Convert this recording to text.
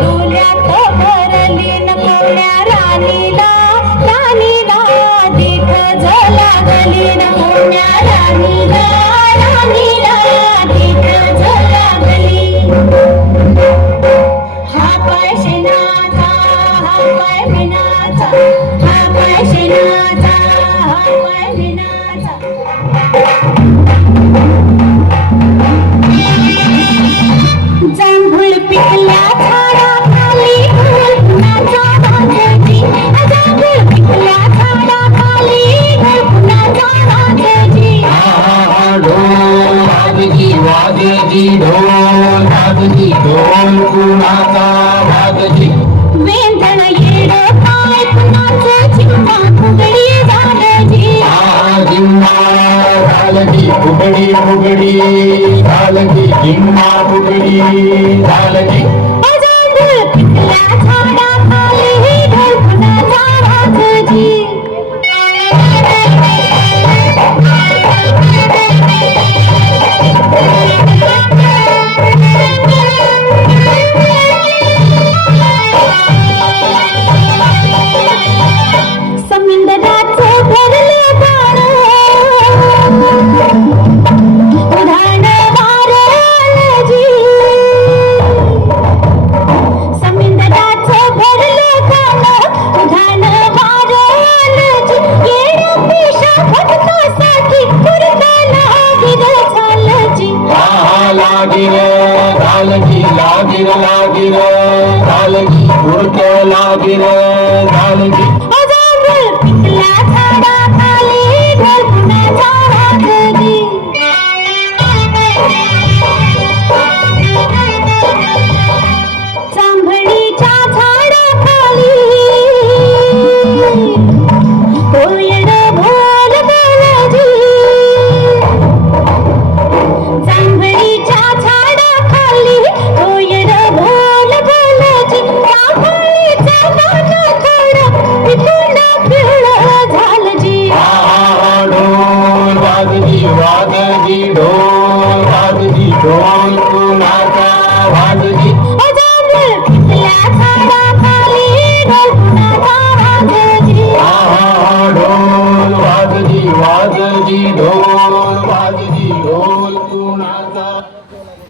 डोल्यात भरली न कोण्या राणीला राणीला देख लागली न कोण्या राणीला राणीला देख लागली हा पाय शेणाचा हा पाय विणाचा हा पाय शेणाचा हा पाय विणाचा जांभूळ पिकल्या झाडाखाली गुळगुणाचा राजजी जांभूळ पिकल्या झाडाखाली गुळगुणाचा राजजी राजजी वाजजी ढोल राजजी ढोल कुणाचा राजजी वेंधण येड काय कुणाचं चिंता फुगडी झालजी जिम्मा झालजी फुगडी फुगडी झालजी जिम्मा फुगडी झालजी जांभूळ पिकल्या झाडाखाली गुळगुणाचा राजजी समुद्राचं भरलं गाण उधाण वारलजी समुद्राचं भरलं गाण उधाण वारलजी येड्या पेशा भक्तासाठी पुरताला गिर झालजी लागीर झालजी लागीर लागीर झालजी पुरत लागीर झालजी जांभूळ पिकल्या झाडाखाली गुळगुणाचा राजजी जांभळीच्या झाडाखाली कोयल बोल बोलजी जांभळीच्या झाडाखाली कोयल बोल बोलजी जांभळीचं गाणं थोडं विठून पिवळं झालजी ढोल वाजजी वाजजी ढोल वाजजी ढोल कुणाचा वाजजी जांभूळ पिकल्या झाडाखाली गुळगुणाचा राजजी ढोल वाजजी वाजजी ढोल